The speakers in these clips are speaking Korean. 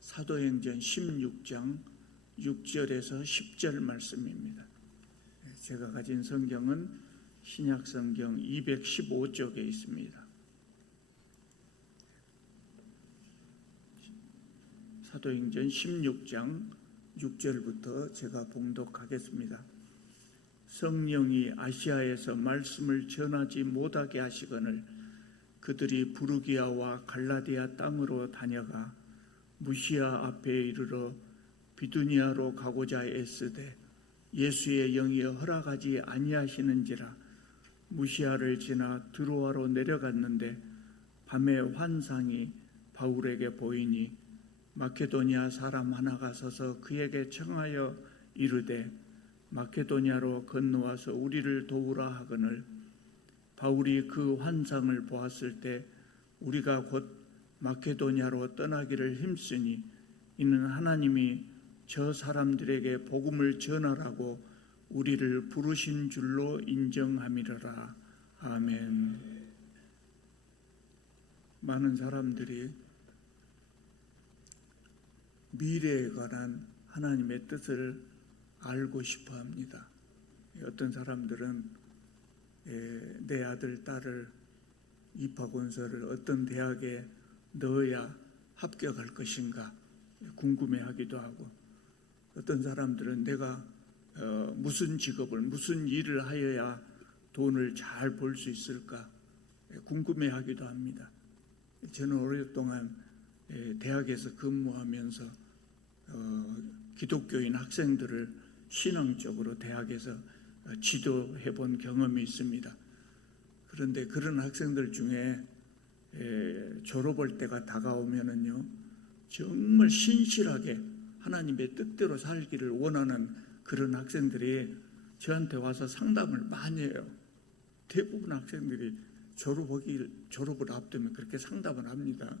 사도행전 16장 6절에서 10절 말씀입니다. 제가 가진 성경은 신약성경 215쪽에 있습니다. 사도행전 16장 6절부터 제가 봉독하겠습니다. 성령이 아시아에서 말씀을 전하지 못하게 하시거늘 그들이 부르기아와 갈라디아 땅으로 다녀가 무시아 앞에 이르러 비두니아로 가고자 애쓰되 예수의 영이 허락하지 아니하시는지라 무시아를 지나 드로아로 내려갔는데 밤에 환상이 바울에게 보이니 마케도니아 사람 하나가 서서 그에게 청하여 이르되 마케도니아로 건너와서 우리를 도우라 하거늘 바울이 그 환상을 보았을 때 우리가 곧 마케도니아로 떠나기를 힘쓰니 이는 하나님이 저 사람들에게 복음을 전하라고 우리를 부르신 줄로 인정함이러라. 아멘. 많은 사람들이 미래에 관한 하나님의 뜻을 알고 싶어 합니다. 어떤 사람들은 내 아들, 딸을 입학원서를 어떤 대학에 넣어야 합격할 것인가 궁금해하기도 하고, 어떤 사람들은 내가 무슨 직업을, 무슨 일을 하여야 돈을 잘 벌 수 있을까 궁금해하기도 합니다. 저는 오랫동안 대학에서 근무하면서 기독교인 학생들을 신앙적으로 대학에서 지도해 본 경험이 있습니다. 그런데 그런 학생들 중에 졸업할 때가 다가오면은요, 정말 신실하게 하나님의 뜻대로 살기를 원하는 그런 학생들이 저한테 와서 상담을 많이 해요. 대부분 학생들이 졸업을 앞두면 그렇게 상담을 합니다.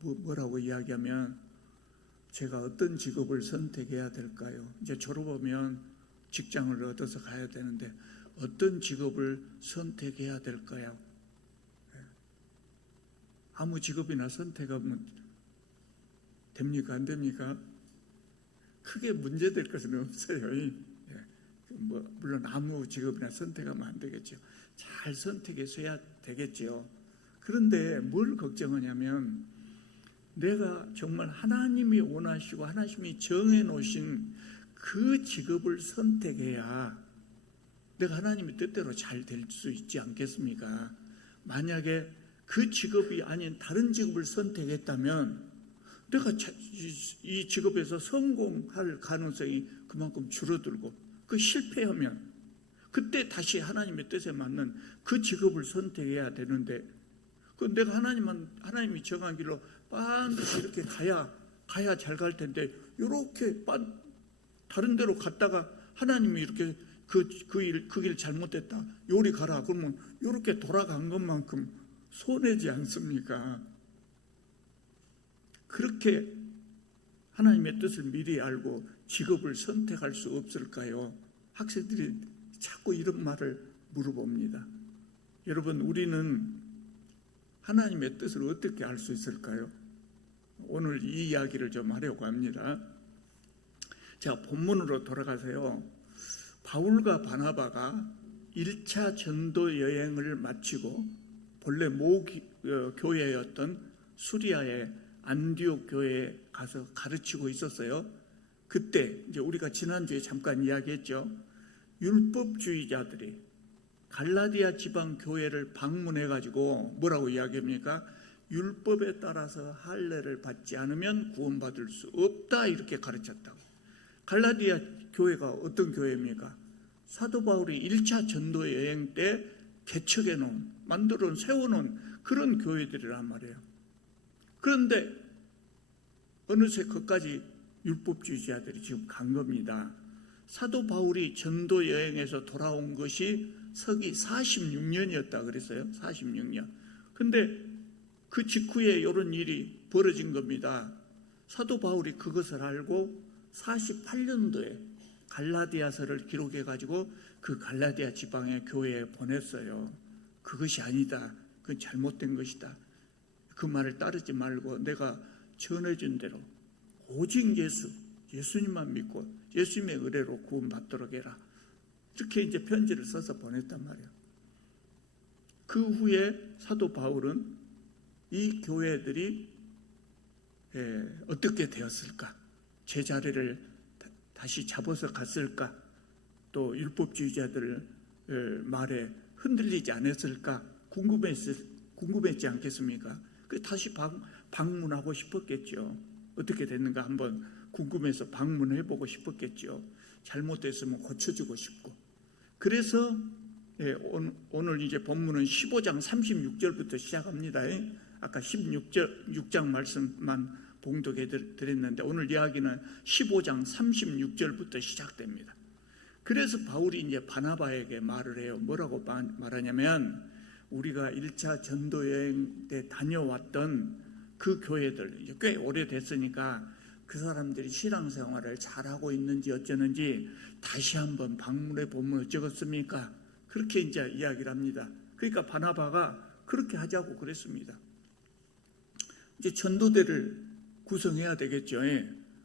뭐라고 이야기하면, 제가 어떤 직업을 선택해야 될까요? 이제 졸업하면 직장을 얻어서 가야 되는데 어떤 직업을 선택해야 될까요? 아무 직업이나 선택하면 됩니까? 안 됩니까? 크게 문제될 것은 없어요. 물론 아무 직업이나 선택하면 안 되겠죠. 잘 선택해서 해야 되겠죠. 그런데 뭘 걱정하냐면, 내가 정말 하나님이 원하시고 하나님이 정해 놓으신 그 직업을 선택해야 내가 하나님의 뜻대로 잘 될 수 있지 않겠습니까? 만약에 그 직업이 아닌 다른 직업을 선택했다면 내가 이 직업에서 성공할 가능성이 그만큼 줄어들고, 그 실패하면 그때 다시 하나님의 뜻에 맞는 그 직업을 선택해야 되는데, 그 내가 하나님이 정한 길로 반드시 이렇게 가야 잘 갈 텐데, 이렇게 다른 데로 갔다가 하나님이 이렇게 그 길 잘못됐다, 요리 가라 그러면 이렇게 돌아간 것만큼 손해지 않습니까? 그렇게 하나님의 뜻을 미리 알고 직업을 선택할 수 없을까요? 학생들이 자꾸 이런 말을 물어봅니다. 여러분, 우리는 하나님의 뜻을 어떻게 알 수 있을까요? 오늘 이 이야기를 좀 하려고 합니다. 자, 본문으로 돌아가세요. 바울과 바나바가 1차 전도 여행을 마치고 본래 교회였던 수리아의 안디옥 교회에 가서 가르치고 있었어요. 그때 이제 우리가 지난주에 잠깐 이야기했죠. 율법주의자들이 갈라디아 지방 교회를 방문해 가지고 뭐라고 이야기합니까? 율법에 따라서 할례를 받지 않으면 구원받을 수 없다, 이렇게 가르쳤다고. 갈라디아 교회가 어떤 교회입니까? 사도 바울이 1차 전도 여행 때 개척해 놓은, 만들어 놓은, 세워놓은 그런 교회들이란 말이에요. 그런데 어느새 그까지 율법주의자들이 지금 간 겁니다. 사도 바울이 전도 여행에서 돌아온 것이 서기 46년이었다 그랬어요. 46년. 근데 그 직후에 이런 일이 벌어진 겁니다. 사도 바울이 그것을 알고 48년도에 갈라디아서를 기록해 가지고 그 갈라디아 지방의 교회에 보냈어요. 그것이 아니다, 그건 잘못된 것이다, 그 말을 따르지 말고 내가 전해진 대로 오직 예수님만 믿고 예수님의 의뢰로 구원받도록 해라. 이렇게 이제 편지를 써서 보냈단 말이에요. 그 후에 사도 바울은 이 교회들이 어떻게 되었을까? 제자리를 다시 잡아서 갔을까? 또 율법주의자들 말에 흔들리지 않았을까? 궁금했지 않겠습니까? 그 다시 방문하고 싶었겠죠. 어떻게 됐는가 한번 궁금해서 방문해보고 싶었겠죠. 잘못됐으면 고쳐주고 싶고. 그래서 오늘 이제 본문은 15장 36절부터 시작합니다. 아까 6장 말씀만 봉독해 드렸는데 오늘 이야기는 15장 36절부터 시작됩니다. 그래서 바울이 이제 바나바에게 말을 해요. 뭐라고 말하냐면 우리가 1차 전도여행 때 다녀왔던 그 교회들, 이제 꽤 오래됐으니까 그 사람들이 신앙생활을 잘하고 있는지 어쩌는지 다시 한번 방문해 보면 어쩌겠습니까? 그렇게 이제 이야기를 합니다. 그러니까 바나바가 그렇게 하자고 그랬습니다. 이제 전도대를 구성해야 되겠죠.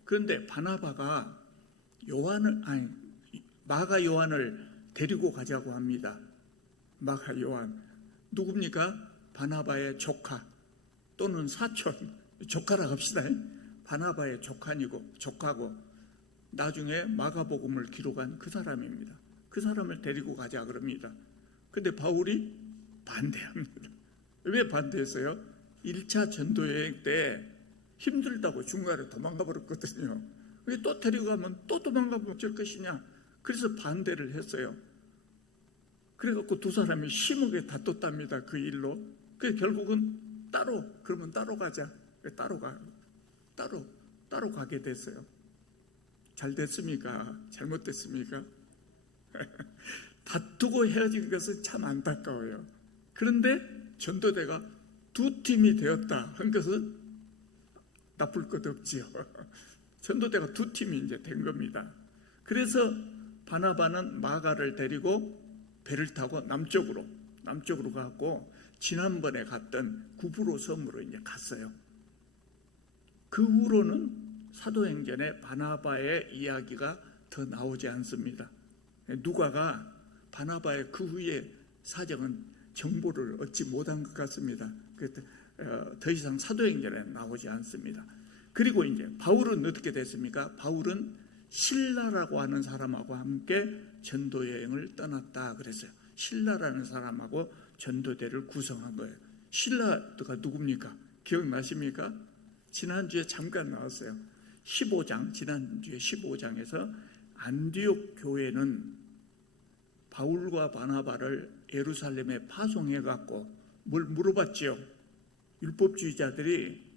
그런데 바나바가 마가 요한을 데리고 가자고 합니다. 마가 요한 누굽니까? 바나바의 조카 또는 사촌, 조카라고 합시다. 바나바의 조카고 나중에 마가복음을 기록한 그 사람입니다. 그 사람을 데리고 가자 그럽니다. 근데 바울이 반대합니다. 왜 반대했어요? 1차 전도여행 때 힘들다고 중간에 도망가 버렸거든요. 왜 또 데리고 가면 또 도망가 보면 어쩔 것이냐. 그래서 반대를 했어요. 그래갖고 두 사람이 심하게 다퉜답니다. 그 일로. 그래서 결국은 그러면 따로 가자. 따로 가게 됐어요. 잘 됐습니까? 잘못됐습니까? 다투고 헤어진 것은 참 안타까워요. 그런데 전도대가 두 팀이 되었다 한 것은 나쁠 것 없지요. 전도대가 두 팀이 이제 된 겁니다. 그래서 바나바는 마가를 데리고 배를 타고 남쪽으로 가고 지난번에 갔던 구브로 섬으로 이제 갔어요. 그 후로는 사도행전에 바나바의 이야기가 더 나오지 않습니다. 누가가 바나바의 그 후의 사정은 정보를 얻지 못한 것 같습니다. 더 이상 사도행전에 나오지 않습니다. 그리고 이제 바울은 어떻게 됐습니까? 바울은 실라라고 하는 사람하고 함께 전도 여행을 떠났다 그랬어요. 실라라는 사람하고 전도대를 구성한 거예요. 실라가 누굽니까? 기억나십니까? 지난주에 잠깐 나왔어요. 지난주에 15장에서 안디옥 교회는 바울과 바나바를 예루살렘에 파송해 갖고 뭘 물어봤지요? 율법주의자들이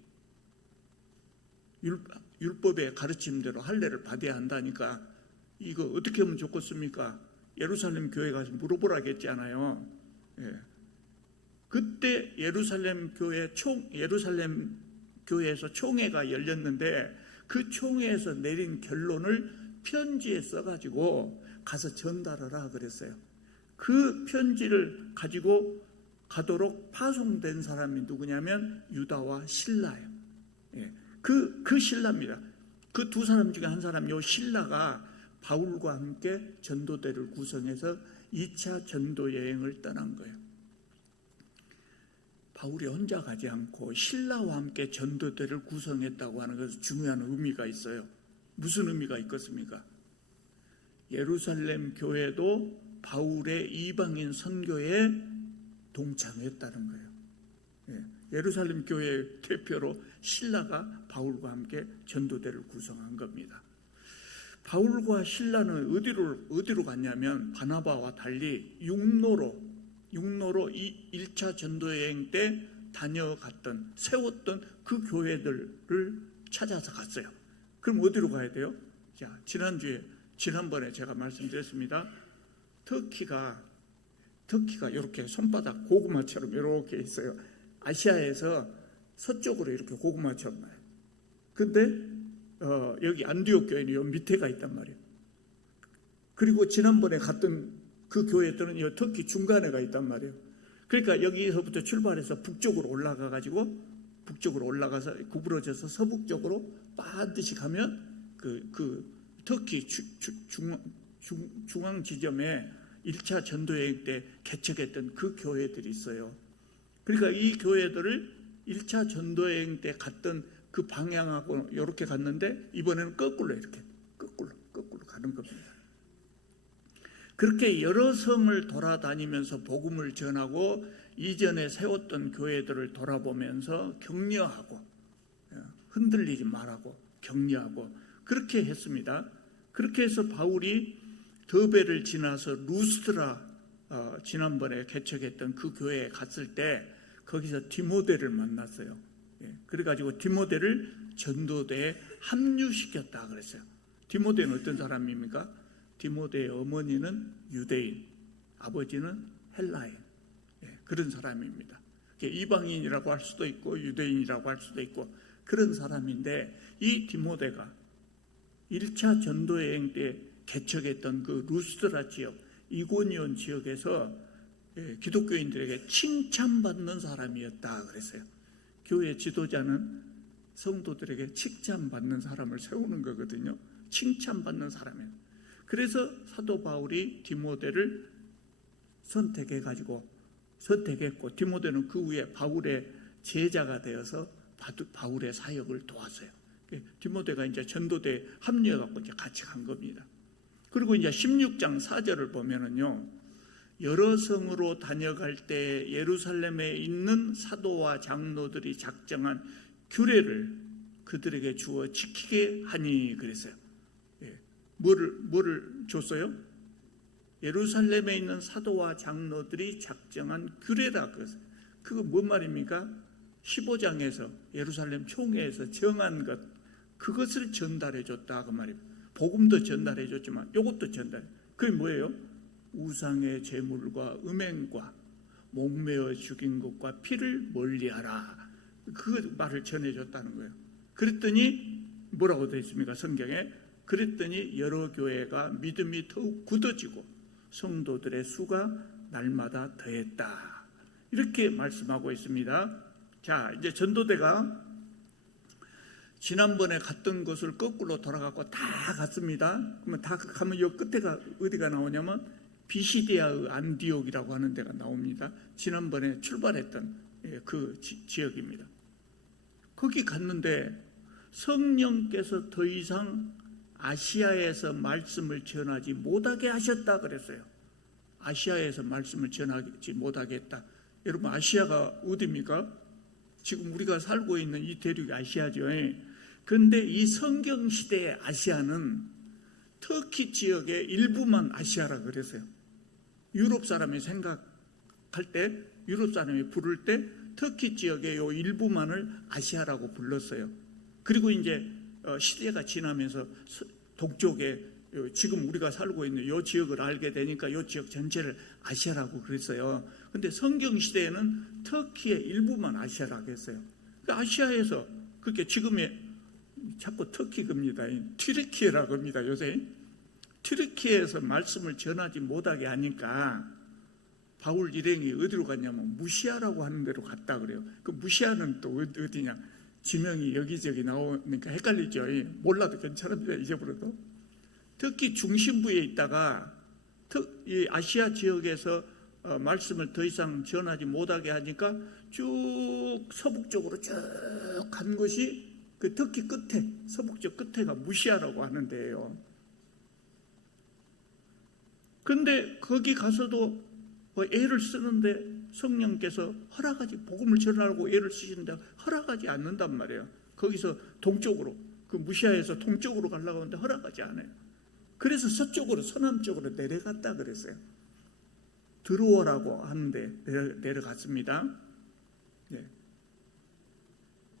율법의 가르침대로 할례를 받아야 한다니까 이거 어떻게 하면 좋겠습니까? 예루살렘 교회 가서 물어보라겠잖아요. 그때 예루살렘 교회에서 총회가 열렸는데 그 총회에서 내린 결론을 편지에 써가지고 가서 전달하라 그랬어요. 그 편지를 가지고 가도록 파송된 사람이 누구냐면 유다와 실라예요. 그 실라입니다. 그 두 사람 중에 한 사람, 요 실라가 바울과 함께 전도대를 구성해서 2차 전도 여행을 떠난 거예요. 바울이 혼자 가지 않고 신라와 함께 전도대를 구성했다고 하는 것은 중요한 의미가 있어요. 무슨 의미가 있겠습니까? 예루살렘 교회도 바울의 이방인 선교에 동참했다는 거예요. 예루살렘 교회 대표로 신라가 바울과 함께 전도대를 구성한 겁니다. 바울과 신라는 어디로 갔냐면 바나바와 달리 육로로 1차 전도여행 때 세웠던 그 교회들을 찾아서 갔어요. 그럼 어디로 가야 돼요? 자, 지난번에 제가 말씀드렸습니다. 터키가 이렇게 손바닥 고구마처럼 이렇게 있어요. 아시아에서 서쪽으로 이렇게 고구마처럼 나요. 근데 여기 안디옥 교회는 요 밑에가 있단 말이에요. 그리고 지난번에 갔던 그 교회들은 이 터키 중간에가 있단 말이에요. 그러니까 여기서부터 출발해서 북쪽으로 올라가 가지고 북쪽으로 올라가서 구부러져서 서북쪽으로 반드시 가면 그 터키 중앙 지점에 1차 전도여행 때 개척했던 그 교회들이 있어요. 그러니까 이 교회들을 1차 전도여행 때 갔던 그 방향하고 이렇게 갔는데 이번에는 거꾸로 이렇게 거꾸로 가는 겁니다. 그렇게 여러 성을 돌아다니면서 복음을 전하고 이전에 세웠던 교회들을 돌아보면서 격려하고 흔들리지 말라고 격려하고 그렇게 했습니다. 그렇게 해서 바울이 더베를 지나서 루스트라 지난번에 개척했던 그 교회에 갔을 때 거기서 디모데를 만났어요. 그래가지고 디모데를 전도대에 합류시켰다 그랬어요. 디모데는 어떤 사람입니까? 디모데의 어머니는 유대인, 아버지는 헬라인, 그런 사람입니다. 이방인이라고 할 수도 있고 유대인이라고 할 수도 있고 그런 사람인데 이 디모데가 1차 전도여행 때 개척했던 그 루스드라 지역, 이고니온 지역에서 기독교인들에게 칭찬받는 사람이었다 그랬어요. 교회 지도자는 성도들에게 칭찬받는 사람을 세우는 거거든요. 칭찬받는 사람이에요. 그래서 사도 바울이 디모데를 선택했고 디모데는 그 후에 바울의 제자가 되어서 바울의 사역을 도왔어요. 디모데가 이제 전도대에 합류해갖고 이제 같이 간 겁니다. 그리고 이제 16장 4절을 보면은요, 여러 성으로 다녀갈 때 예루살렘에 있는 사도와 장로들이 작정한 규례를 그들에게 주어 지키게 하니 그랬어요. 뭐를 줬어요? 예루살렘에 있는 사도와 장로들이 작정한 규례라 그랬어요. 그거 뭔 말입니까? 15장에서 예루살렘 총회에서 정한 것, 그것을 전달해 줬다 그 말입니다. 복음도 전달해 줬지만 이것도 전달해. 그게 뭐예요? 우상의 제물과 음행과 목매어 죽인 것과 피를 멀리하라. 그 말을 전해줬다는 거예요. 그랬더니 뭐라고 되어 있습니까? 성경에. 그랬더니 여러 교회가 믿음이 더욱 굳어지고 성도들의 수가 날마다 더했다. 이렇게 말씀하고 있습니다. 자, 이제 전도대가 지난번에 갔던 곳을 거꾸로 돌아가고 다 갔습니다. 그러면 다 가면 이 끝에가 어디가 나오냐면 비시디아의 안디옥이라고 하는 데가 나옵니다. 지난번에 출발했던 그 지역입니다. 거기 갔는데 성령께서 더 이상 아시아에서 말씀을 전하지 못하게 하셨다 그랬어요. 아시아에서 말씀을 전하지 못하게 했다. 여러분, 아시아가 어디입니까? 지금 우리가 살고 있는 이 대륙이 아시아죠. 그런데 이 성경 시대의 아시아는 터키 지역의 일부만 아시아라 그랬어요. 유럽 사람이 생각할 때, 유럽 사람이 부를 때 터키 지역의 요 일부만을 아시아라고 불렀어요. 그리고 이제 시대가 지나면서 동쪽에 지금 우리가 살고 있는 이 지역을 알게 되니까 이 지역 전체를 아시아라고 그랬어요. 그런데 성경 시대에는 터키의 일부만 아시아라고 했어요. 그러니까 아시아에서 그렇게 지금의 자꾸 터키 겁니다. 튀르키예라고 합니다. 요새 튀르키예에서 말씀을 전하지 못하게 하니까 바울 일행이 어디로 갔냐면 무시아라고 하는 데로 갔다 그래요. 그 무시아는 또 어디냐? 지명이 여기저기 나오니까 헷갈리죠. 몰라도 괜찮습니다. 잊어버려도. 터키 중심부에 있다가 이 아시아 지역에서 말씀을 더 이상 전하지 못하게 하니까 쭉 서북쪽으로 쭉 간 것이 그 터키 끝에, 서북쪽 끝에가 무시아라고 하는 데예요. 그런데 거기 가서도 애를 쓰는데 성령께서 허락하지, 복음을 전하라고 애를 쓰시는데 허락하지 않는단 말이에요. 거기서 동쪽으로, 그 무시아에서 동쪽으로 가려고 하는데 허락하지 않아요. 그래서 서쪽으로, 서남쪽으로 내려갔다 그랬어요. 들어오라고 하는데 내려갔습니다. 네.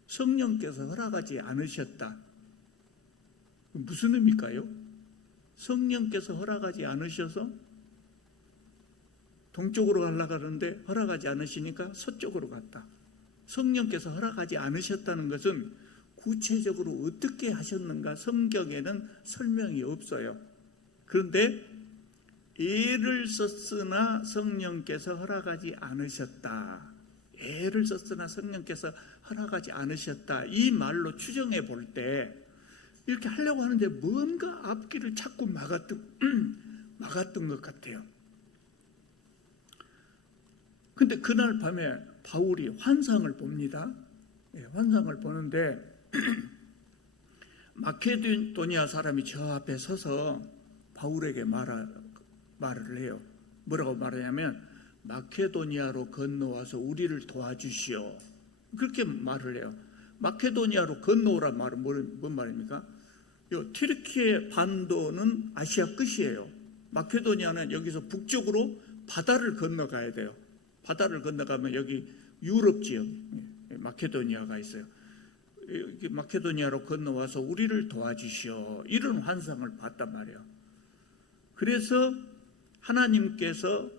성령께서 허락하지 않으셨다. 무슨 의미일까요? 성령께서 허락하지 않으셔서 동쪽으로 가려고 하는데 허락하지 않으시니까 서쪽으로 갔다. 성령께서 허락하지 않으셨다는 것은 구체적으로 어떻게 하셨는가 성경에는 설명이 없어요. 그런데 애를 썼으나 성령께서 허락하지 않으셨다. 애를 썼으나 성령께서 허락하지 않으셨다. 이 말로 추정해 볼 때 이렇게 하려고 하는데 뭔가 앞길을 자꾸 막았던 것 같아요. 근데 그날 밤에 바울이 환상을 봅니다. 환상을 보는데 마케도니아 사람이 저 앞에 서서 바울에게 말을 해요. 뭐라고 말하냐면 마케도니아로 건너와서 우리를 도와주시오. 그렇게 말을 해요. 마케도니아로 건너오란 말은 뭔 말입니까? 튀르키예 반도는 아시아 끝이에요. 마케도니아는 여기서 북쪽으로 바다를 건너가야 돼요. 바다를 건너가면 여기 유럽 지역 마케도니아가 있어요. 마케도니아로 건너와서 우리를 도와주시오. 이런 환상을 봤단 말이에요. 그래서 하나님께서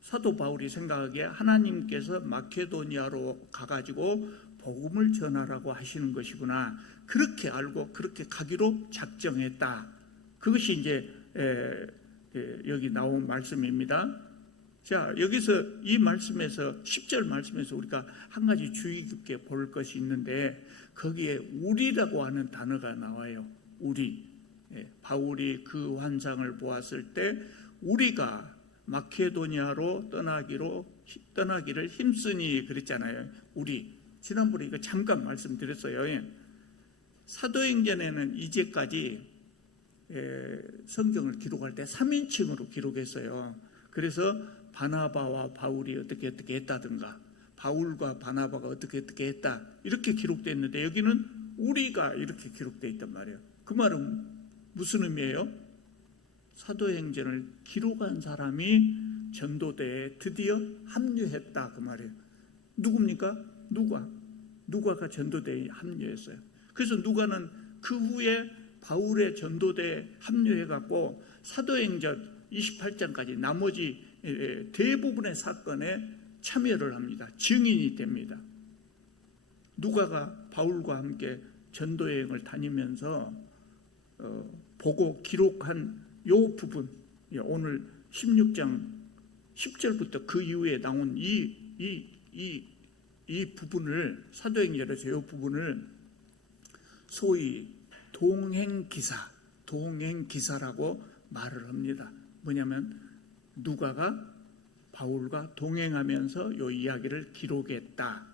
사도 바울이 생각하기에 하나님께서 마케도니아로 가가지고 복음을 전하라고 하시는 것이구나. 그렇게 알고 그렇게 가기로 작정했다. 그것이 이제 여기 나온 말씀입니다. 자, 여기서 이 말씀에서 10절 말씀에서 우리가 한 가지 주의 깊게 볼 것이 있는데 거기에 우리라고 하는 단어가 나와요. 우리. 바울이 그 환상을 보았을 때 우리가 마케도니아로 떠나기를 힘쓰니 그랬잖아요. 우리. 지난번에 이거 잠깐 말씀드렸어요. 사도행전에는 이제까지 성경을 기록할 때 3인칭으로 기록했어요. 그래서 바나바와 바울이 어떻게 했다든가 바울과 바나바가 어떻게 했다 이렇게 기록되어 있는데 여기는 우리가 이렇게 기록되어 있단 말이에요. 그 말은 무슨 의미예요? 사도행전을 기록한 사람이 전도대에 드디어 합류했다 그 말이에요. 누굽니까? 누가가 전도대에 합류했어요. 그래서 누가는 그 후에 바울의 전도대에 합류해갖고 사도행전 28장까지 나머지 대부분의 사건에 참여를 합니다. 증인이 됩니다. 누가가 바울과 함께 전도여행을 다니면서 보고 기록한 요 부분, 오늘 16장 10절부터 그 이후에 나온 이 부분을 사도행전에서 이 부분을 소위 동행기사라고 말을 합니다. 뭐냐면 누가가 바울과 동행하면서 이 이야기를 기록했다.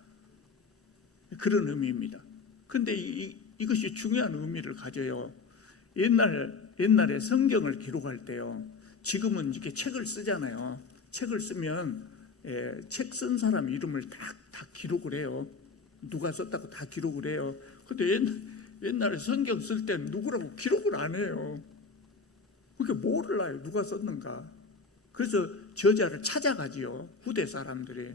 그런 의미입니다. 근데 이것이 중요한 의미를 가져요. 옛날에 성경을 기록할 때요. 지금은 이렇게 책을 쓰잖아요. 책을 쓰면 책 쓴 사람 이름을 다 기록을 해요. 누가 썼다고 다 기록을 해요. 근데 옛날에 성경 쓸 때는 누구라고 기록을 안 해요. 그러니까 뭐를 알아요? 누가 썼는가? 그래서 저자를 찾아가지요. 후대 사람들이.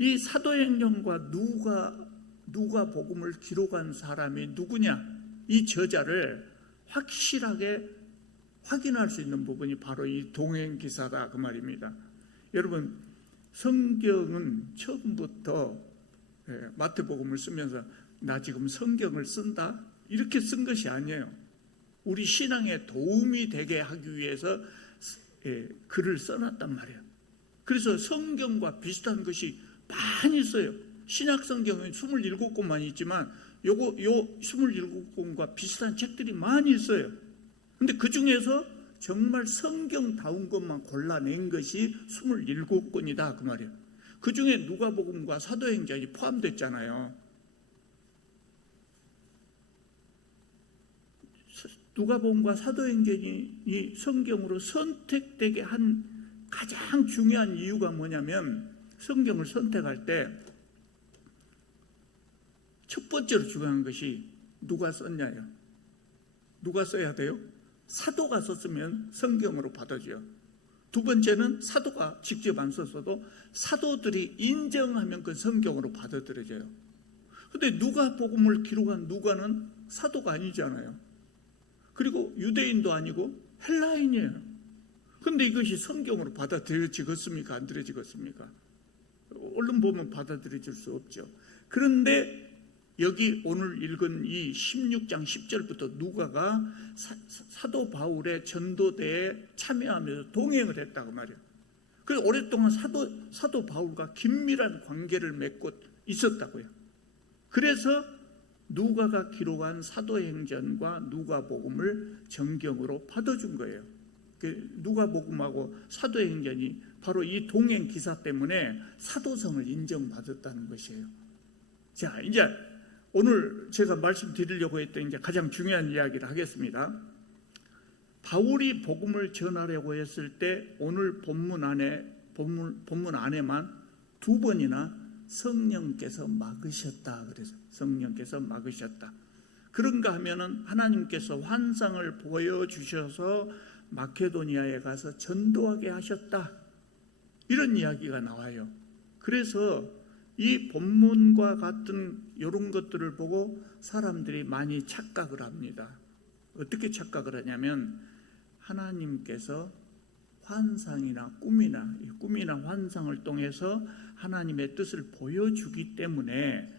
이 사도행전과 누가 복음을 기록한 사람이 누구냐? 이 저자를 확실하게 확인할 수 있는 부분이 바로 이 동행기사다 그 말입니다. 여러분 성경은 처음부터 마태복음을 쓰면서 나 지금 성경을 쓴다 이렇게 쓴 것이 아니에요. 우리 신앙에 도움이 되게 하기 위해서 글을 써놨단 말이에요. 그래서 성경과 비슷한 것이 많이 있어요. 신약 성경은 27권만 있지만 요 27권과 비슷한 책들이 많이 있어요. 근데 그 중에서 정말 성경다운 것만 골라낸 것이 27권이다 그 말이에요. 그 중에 누가복음과 사도행전이 포함됐잖아요. 누가복음과 사도행전이 성경으로 선택되게 한 가장 중요한 이유가 뭐냐면 성경을 선택할 때 첫 번째로 중요한 것이 누가 썼냐요. 누가 써야 돼요? 사도가 썼으면 성경으로 받아줘요. 두 번째는 사도가 직접 안 썼어도 사도들이 인정하면 그 성경으로 받아들여져요. 근데 누가복음을 기록한 누가는 사도가 아니잖아요. 그리고 유대인도 아니고 헬라인이에요. 근데 이것이 성경으로 받아들여지겠습니까? 안 들여지겠습니까? 얼른 보면 받아들여질 수 없죠. 그런데 여기 오늘 읽은 이 16장 10절부터 누가가 사도 바울의 전도대에 참여하면서 동행을 했다고 말이에요. 그래서 오랫동안 사도 바울과 긴밀한 관계를 맺고 있었다고요. 그래서 누가가 기록한 사도행전과 누가복음을 정경으로 받아준 거예요. 누가복음하고 사도행전이 바로 이 동행 기사 때문에 사도성을 인정받았다는 것이에요. 자, 이제 오늘 제가 말씀드리려고 했던 이제 가장 중요한 이야기를 하겠습니다. 바울이 복음을 전하려고 했을 때 오늘 본문 안에만 두 번이나 성령께서 막으셨다. 그래서 성령께서 막으셨다. 그런가 하면은 하나님께서 환상을 보여주셔서 마케도니아에 가서 전도하게 하셨다. 이런 이야기가 나와요. 그래서 이 본문과 같은 이런 것들을 보고 사람들이 많이 착각을 합니다. 어떻게 착각을 하냐면 하나님께서 환상이나 꿈이나 환상을 통해서 하나님의 뜻을 보여주기 때문에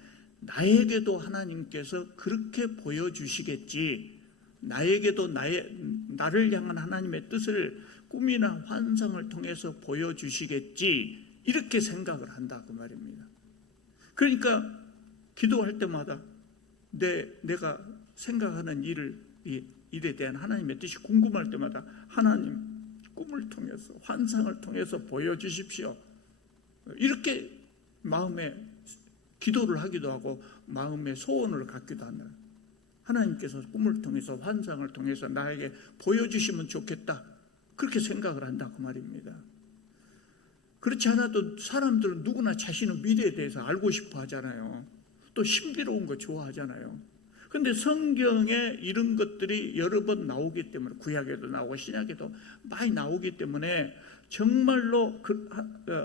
나에게도 하나님께서 그렇게 보여주시겠지, 나에게도 나를 향한 하나님의 뜻을 꿈이나 환상을 통해서 보여주시겠지, 이렇게 생각을 한다고 말입니다. 그러니까 기도할 때마다 내가 생각하는 일에 대한 하나님의 뜻이 궁금할 때마다 하나님, 꿈을 통해서 환상을 통해서 보여주십시오, 이렇게 마음에 기도를 하기도 하고 마음의 소원을 갖기도 한다. 하나님께서 꿈을 통해서 환상을 통해서 나에게 보여주시면 좋겠다, 그렇게 생각을 한다고 말입니다. 그렇지 않아도 사람들은 누구나 자신의 미래에 대해서 알고 싶어 하잖아요. 또 신비로운 거 좋아하잖아요. 그런데 성경에 이런 것들이 여러 번 나오기 때문에, 구약에도 나오고 신약에도 많이 나오기 때문에 정말로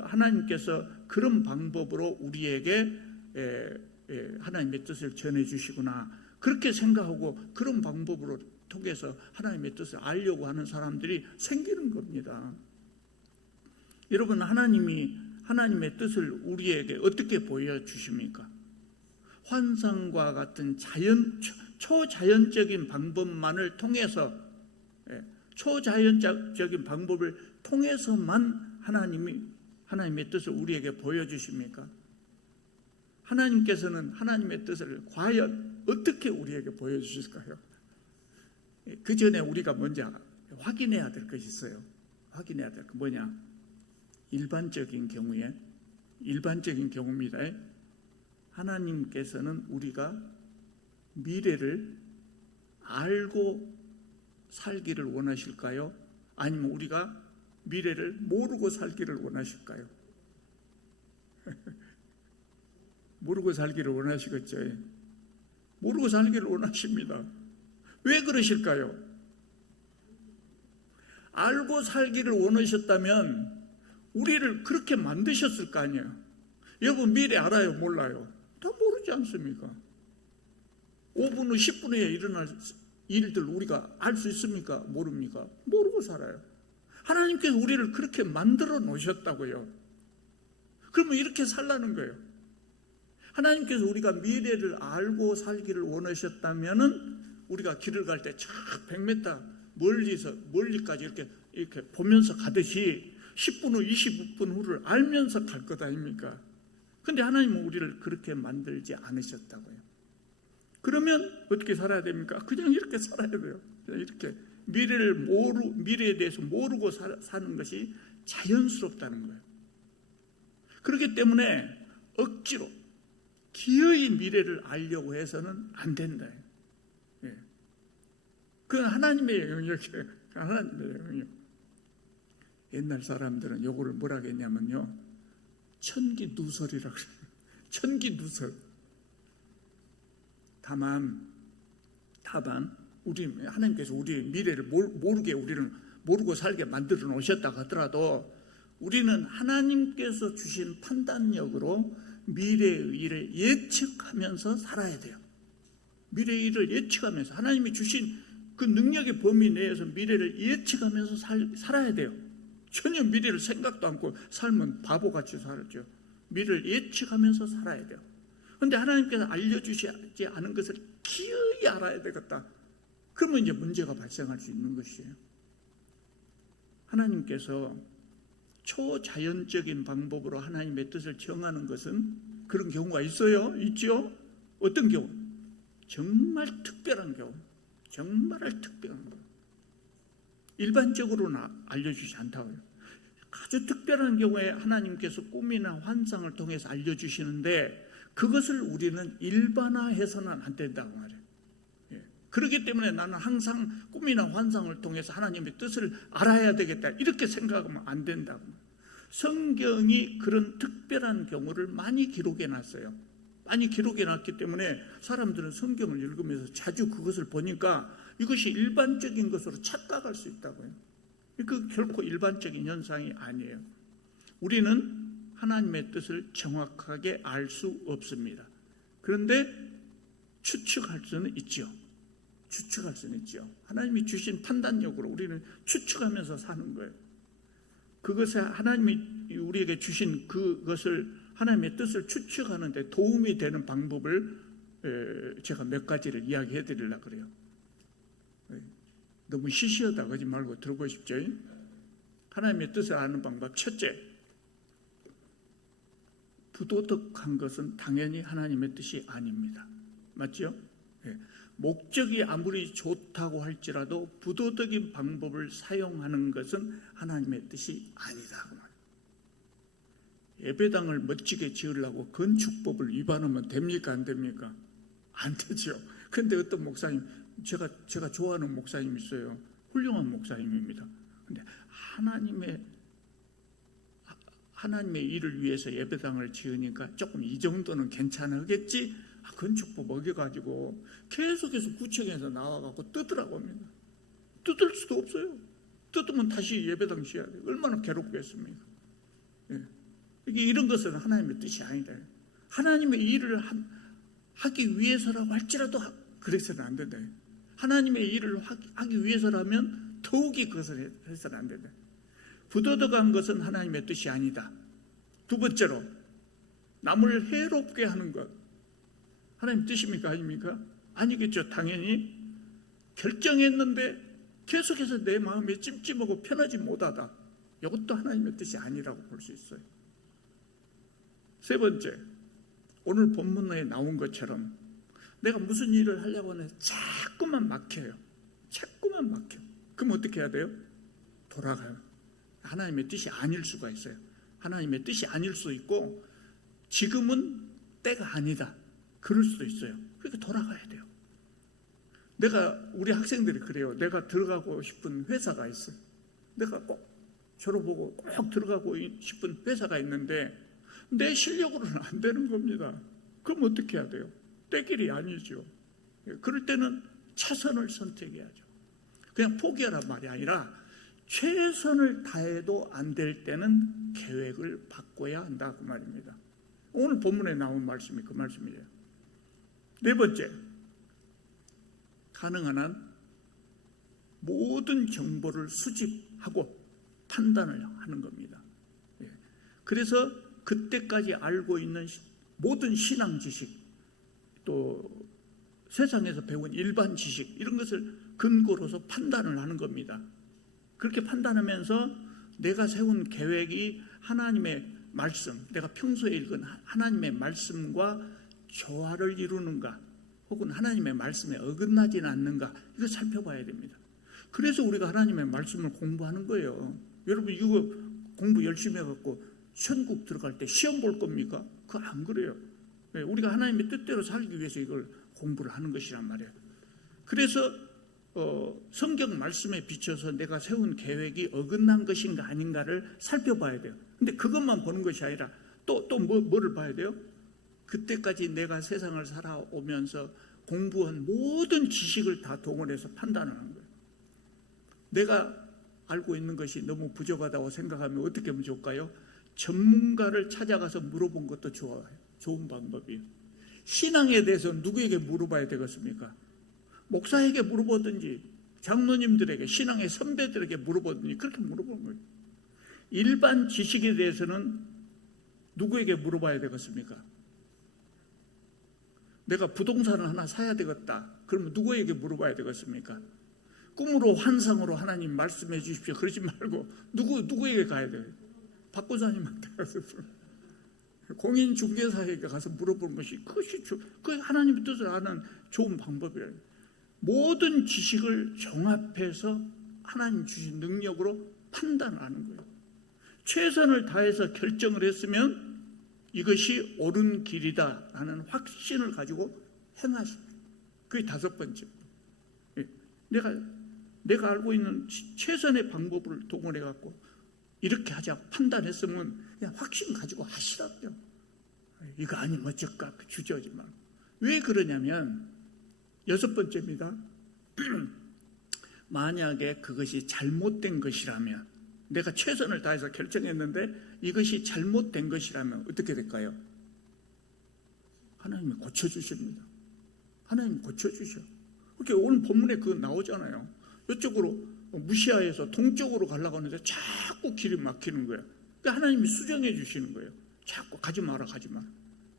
하나님께서 그런 방법으로 우리에게 하나님의 뜻을 전해주시구나, 그렇게 생각하고 그런 방법으로 통해서 하나님의 뜻을 알려고 하는 사람들이 생기는 겁니다. 여러분, 하나님이 하나님의 뜻을 우리에게 어떻게 보여주십니까? 환상과 같은 초자연적인 방법만을 통해서, 초자연적인 방법을 통해서만 하나님의 뜻을 우리에게 보여주십니까? 하나님께서는 하나님의 뜻을 과연 어떻게 우리에게 보여주실까요? 그 전에 우리가 먼저 확인해야 될 것이 있어요. 확인해야 될 거 뭐냐? 일반적인 경우입니다. 하나님께서는 우리가 미래를 알고 살기를 원하실까요? 아니면 우리가 미래를 모르고 살기를 원하실까요? 모르고 살기를 원하시겠죠. 모르고 살기를 원하십니다. 왜 그러실까요? 알고 살기를 원하셨다면 우리를 그렇게 만드셨을 거 아니에요. 여러분, 미래 알아요? 몰라요? 다 모르지 않습니까? 5분 후 10분 후에 일어날 일들 우리가 알 수 있습니까? 모릅니까? 모르고 살아요. 하나님께서 우리를 그렇게 만들어 놓으셨다고요. 그러면 이렇게 살라는 거예요. 하나님께서 우리가 미래를 알고 살기를 원하셨다면은 우리가 길을 갈 때 쫙 100m 멀리까지 이렇게 보면서 가듯이 10분 후 20분 후를 알면서 갈 것 아닙니까? 근데 하나님은 우리를 그렇게 만들지 않으셨다고요. 그러면 어떻게 살아야 됩니까? 그냥 이렇게 살아야 돼요. 그냥 이렇게 미래에 대해서 모르고 사는 것이 자연스럽다는 거예요. 그렇기 때문에 억지로 기어이 미래를 알려고 해서는 안 된다. 그건 하나님의 영역이에요. 하나님의 영역. 옛날 사람들은 요거를 뭐라 했냐면요, 천기누설이라고 그래요. 천기누설. 다만 하나님께서 우리 미래를 우리를 모르고 살게 만들어 놓으셨다 하더라도 우리는 하나님께서 주신 판단력으로 미래의 일을 예측하면서 살아야 돼요. 미래의 일을 예측하면서 하나님이 주신 그 능력의 범위 내에서 미래를 예측하면서 살아야 돼요. 전혀 미래를 생각도 않고 살면 바보같이 살죠. 미래를 예측하면서 살아야 돼요. 그런데 하나님께서 알려주시지 않은 것을 기어이 알아야 되겠다. 그러면 이제 문제가 발생할 수 있는 것이에요. 하나님께서 초자연적인 방법으로 하나님의 뜻을 정하는 것은 그런 경우가 있어요. 있죠? 어떤 경우? 정말 특별한 경우. 정말 특별한 경우. 일반적으로는 알려주지 않다고요. 아주 특별한 경우에 하나님께서 꿈이나 환상을 통해서 알려주시는데 그것을 우리는 일반화해서는 안 된다고 말해요. 그렇기 때문에 나는 항상 꿈이나 환상을 통해서 하나님의 뜻을 알아야 되겠다 이렇게 생각하면 안 된다고. 성경이 그런 특별한 경우를 많이 기록해 놨어요. 많이 기록해 놨기 때문에 사람들은 성경을 읽으면서 자주 그것을 보니까 이것이 일반적인 것으로 착각할 수 있다고요. 그 결코 일반적인 현상이 아니에요. 우리는 하나님의 뜻을 정확하게 알 수 없습니다. 그런데 추측할 수는 있죠. 추측할 수는 있죠. 하나님이 주신 판단력으로 우리는 추측하면서 사는 거예요. 그것에 하나님이 우리에게 주신 그것을 하나님의 뜻을 추측하는 데 도움이 되는 방법을 제가 몇 가지를 이야기해 드리려고 그래요. 너무 시시하다 그러지 말고 들어보십시오. 하나님의 뜻을 아는 방법 첫째, 부도덕한 것은 당연히 하나님의 뜻이 아닙니다. 맞죠? 목적이 아무리 좋다고 할지라도 부도덕인 방법을 사용하는 것은 하나님의 뜻이 아니다. 예배당을 멋지게 지으려고 건축법을 위반하면 됩니까? 안 됩니까? 안 되죠. 그런데 어떤 목사님, 제가 좋아하는 목사님이 있어요. 훌륭한 목사님입니다. 근데 하나님의 일을 위해서 예배당을 지으니까 조금 이 정도는 괜찮겠지? 건축법 어겨가지고 계속해서 구청에서 나와갖고 뜯으라고 합니다. 뜯을 수도 없어요. 뜯으면 다시 예배당 지어야 돼요. 얼마나 괴롭겠습니까? 이런 것은 하나님의 뜻이 아니다. 하나님의 일을 하기 위해서라고 할지라도 그래서는 안 된다. 하나님의 일을 하기 위해서라면 더욱이 그것을 해서는 안 된다. 부도덕한 것은 하나님의 뜻이 아니다. 두 번째로 남을 해롭게 하는 것, 하나님 뜻입니까? 아닙니까? 아니겠죠. 당연히 결정했는데 계속해서 내 마음에 찜찜하고 편하지 못하다. 이것도 하나님의 뜻이 아니라고 볼 수 있어요. 세 번째, 오늘 본문에 나온 것처럼 내가 무슨 일을 하려고 하는데 자꾸만 막혀요. 자꾸만 막혀. 그럼 어떻게 해야 돼요? 돌아가요. 하나님의 뜻이 아닐 수가 있어요. 하나님의 뜻이 아닐 수 있고 지금은 때가 아니다. 그럴 수도 있어요. 그러니까 돌아가야 돼요. 우리 학생들이 그래요. 내가 들어가고 싶은 회사가 있어. 내가 꼭 졸업하고 꼭 들어가고 싶은 회사가 있는데 내 실력으로는 안 되는 겁니다. 그럼 어떻게 해야 돼요? 때길이 아니죠. 그럴 때는 차선을 선택해야죠. 그냥 포기하란 말이 아니라 최선을 다해도 안 될 때는 계획을 바꿔야 한다 그 말입니다. 오늘 본문에 나온 말씀이 그 말씀이에요. 네 번째, 가능한 한 모든 정보를 수집하고 판단을 하는 겁니다. 그래서 그때까지 알고 있는 모든 신앙 지식, 또 세상에서 배운 일반 지식 이런 것을 근거로서 판단을 하는 겁니다. 그렇게 판단하면서 내가 세운 계획이 하나님의 말씀, 내가 평소에 읽은 하나님의 말씀과 조화를 이루는가, 혹은 하나님의 말씀에 어긋나지는 않는가, 이거 살펴봐야 됩니다. 그래서 우리가 하나님의 말씀을 공부하는 거예요. 여러분 이거 공부 열심히 해갖고 천국 들어갈 때 시험 볼 겁니까? 그거 안 그래요. 우리가 하나님의 뜻대로 살기 위해서 이걸 공부를 하는 것이란 말이에요. 그래서 성경 말씀에 비춰서 내가 세운 계획이 어긋난 것인가 아닌가를 살펴봐야 돼요. 근데 그것만 보는 것이 아니라 또 뭐를 봐야 돼요? 그때까지 내가 세상을 살아오면서 공부한 모든 지식을 다 동원해서 판단을 하는 거예요. 내가 알고 있는 것이 너무 부족하다고 생각하면 어떻게 하면 좋을까요? 전문가를 찾아가서 물어본 것도 좋아요. 좋은 방법이에요. 신앙에 대해서 누구에게 물어봐야 되겠습니까? 목사에게 물어보든지 장로님들에게, 신앙의 선배들에게 물어보든지 그렇게 물어보는 거예요. 일반 지식에 대해서는 누구에게 물어봐야 되겠습니까? 내가 부동산을 하나 사야 되겠다. 그러면 누구에게 물어봐야 되겠습니까? 꿈으로 환상으로 하나님 말씀해 주십시오. 그러지 말고 누구에게 가야 돼요? 박고사님한테 가서 공인중개사에게 가서 물어보는 것이 그 하나님의 뜻을 아는 좋은 방법이에요. 모든 지식을 종합해서 하나님 주신 능력으로 판단하는 거예요. 최선을 다해서 결정을 했으면 이것이 옳은 길이다라는 확신을 가지고 행하십니다. 그게 5번째. 내가 알고 있는 최선의 방법을 동원해 갖고 이렇게 하자 판단했으면 그냥 확신 가지고 하시라고요. 이거 아니면 어쩔까 주저하지 말고. 왜 그러냐면 6번째입니다. 만약에 그것이 잘못된 것이라면, 내가 최선을 다해서 결정했는데 이것이 잘못된 것이라면 어떻게 될까요? 하나님이 고쳐주십니다. 하나님이 고쳐주셔. 그렇게 오늘 본문에 그거 나오잖아요. 이쪽으로 무시아에서 동쪽으로 가려고 하는데 자꾸 길이 막히는 거예요. 그러니까 하나님이 수정해 주시는 거예요. 자꾸 가지 마라.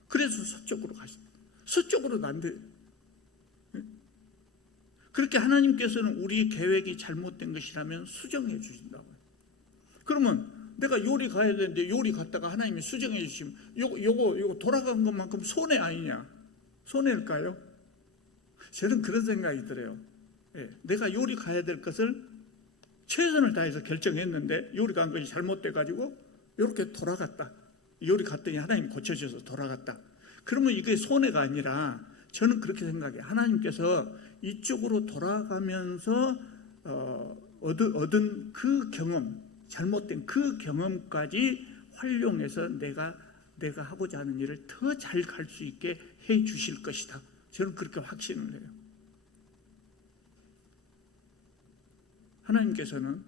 그래서 서쪽으로 가십니다. 서쪽으로는 안 돼요. 그렇게 하나님께서는 우리 계획이 잘못된 것이라면 수정해 주신다고요. 그러면 내가 요리 가야 되는데 요리 갔다가 하나님이 수정해 주시면 요거 돌아간 것만큼 손해 아니냐? 손해일까요? 저는 그런 생각이 들어요. 내가 요리 가야 될 것을 최선을 다해서 결정했는데 요리 간 것이 잘못돼 가지고 이렇게 돌아갔다. 요리 갔더니 하나님 고쳐주셔서 돌아갔다. 그러면 이게 손해가 아니라 저는 그렇게 생각해요. 하나님께서 이쪽으로 돌아가면서 얻은 그 경험, 잘못된 그 경험까지 활용해서 내가 하고자 하는 일을 더 잘 갈 수 있게 해 주실 것이다. 저는 그렇게 확신을 해요. 하나님께서는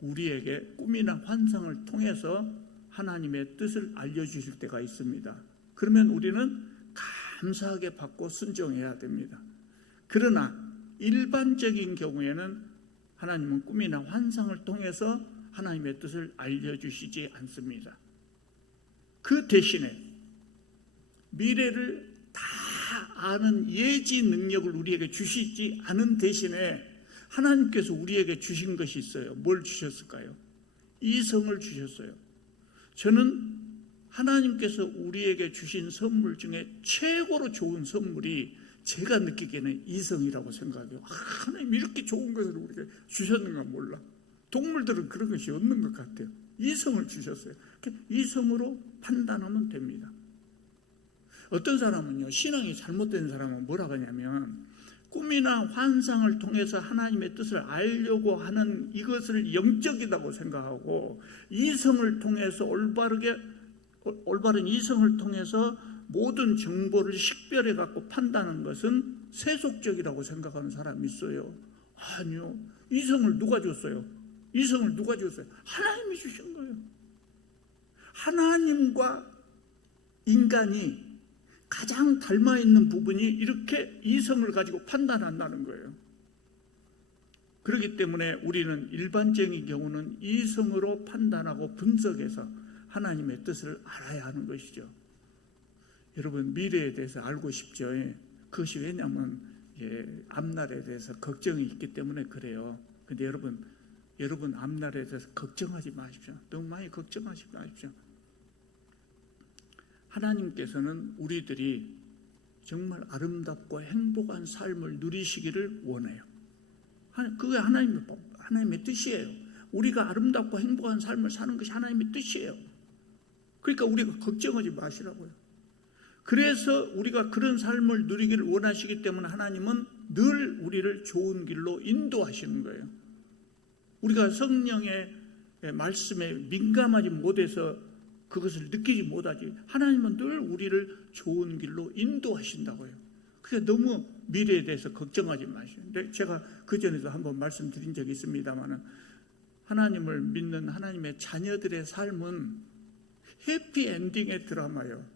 우리에게 꿈이나 환상을 통해서 하나님의 뜻을 알려주실 때가 있습니다. 그러면 우리는 감사하게 받고 순종해야 됩니다. 그러나 일반적인 경우에는 하나님은 꿈이나 환상을 통해서 하나님의 뜻을 알려주시지 않습니다. 그 대신에 미래를 다 아는 예지 능력을 우리에게 주시지 않은 대신에 하나님께서 우리에게 주신 것이 있어요. 뭘 주셨을까요? 이성을 주셨어요. 저는 하나님께서 우리에게 주신 선물 중에 최고로 좋은 선물이 제가 느끼기에는 이성이라고 생각해요. 하나님 이렇게 좋은 것을 우리에게 주셨는가 몰라. 동물들은 그런 것이 없는 것 같아요. 이성을 주셨어요. 이성으로 판단하면 됩니다. 어떤 사람은요, 신앙이 잘못된 사람은 뭐라고 하냐면 꿈이나 환상을 통해서 하나님의 뜻을 알려고 하는 이것을 영적이라고 생각하고 이성을 통해서 올바른 이성을 통해서 모든 정보를 식별해 갖고 판단하는 것은 세속적이라고 생각하는 사람이 있어요. 아니요. 이성을 누가 줬어요? 이성을 누가 줬어요? 하나님이 주신 거예요. 하나님과 인간이 가장 닮아 있는 부분이 이렇게 이성을 가지고 판단한다는 거예요. 그렇기 때문에 우리는 일반적인 경우는 이성으로 판단하고 분석해서 하나님의 뜻을 알아야 하는 것이죠. 여러분 미래에 대해서 알고 싶죠. 그것이 왜냐하면 앞날에 대해서 걱정이 있기 때문에 그래요. 근데 여러분 앞날에 대해서 걱정하지 마십시오. 너무 많이 걱정하지 마십시오. 하나님께서는 우리들이 정말 아름답고 행복한 삶을 누리시기를 원해요. 그게 하나님의 뜻이에요. 우리가 아름답고 행복한 삶을 사는 것이 하나님의 뜻이에요. 그러니까 우리가 걱정하지 마시라고요. 그래서 우리가 그런 삶을 누리기를 원하시기 때문에 하나님은 늘 우리를 좋은 길로 인도하시는 거예요. 우리가 성령의 말씀에 민감하지 못해서 그것을 느끼지 못하지 하나님은 늘 우리를 좋은 길로 인도하신다고요. 그러니까 너무 미래에 대해서 걱정하지 마시오. 근데 제가 그전에도 한번 말씀드린 적이 있습니다만 하나님을 믿는 하나님의 자녀들의 삶은 해피엔딩의 드라마예요.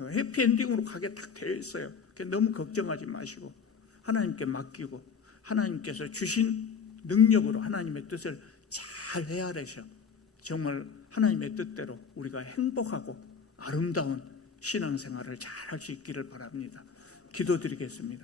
해피엔딩으로 가게 딱 되어 있어요. 그러니까 너무 걱정하지 마시고 하나님께 맡기고 하나님께서 주신 능력으로 하나님의 뜻을 잘 헤아리셔 정말 하나님의 뜻대로 우리가 행복하고 아름다운 신앙생활을 잘 할 수 있기를 바랍니다. 기도드리겠습니다.